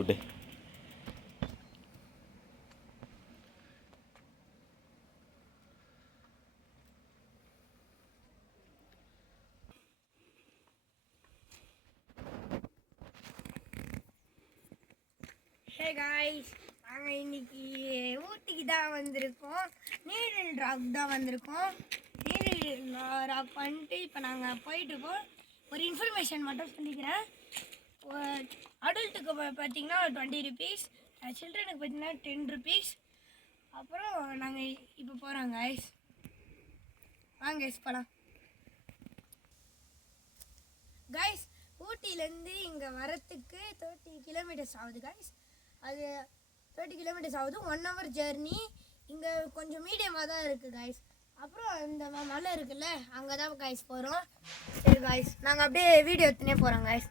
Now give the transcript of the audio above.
கூட்டு. Hey guys, நாங்கள் இன்னைக்கு ஊட்டிக்கு தான் வந்திருக்கோம். நீடில் ராக் தான் வந்திருக்கோம். நீடில் ராக் பண்ணிட்டு இப்போ நாங்கள் போயிட்டுருக்கோம். ஒரு இன்ஃபர்மேஷன் மட்டும் சொல்லிக்கிறேன். அடல்ட்டுக்கு பார்த்தீங்கன்னா 20 ருபீஸ், சில்ட்ரனுக்கு பார்த்தீங்கன்னா 10 ருபீஸ். அப்புறம் நாங்கள் இப்போ போகிறோம் காய்ஸ். வாங்க காய்ஸ் போகலாம். காய்ஸ், ஊட்டியிலேருந்து இங்கே வரத்துக்கு 30 கிலோமீட்டர்ஸ் ஆகுது காய்ஸ். அது 30 கிலோமீட்டர்ஸ் ஆகுது. 1 hour ஜேர்னி. இங்கே கொஞ்சம் மீடியமாக தான் இருக்குது காய்ஸ். அப்புறம் இந்த மலை இருக்குல்ல, அங்கே தான் காய்ஸ் போகிறோம். சரி காய்ஸ், நாங்கள் அப்படியே வீடியோ எடுத்துனே போகிறோம் காய்ஸ்.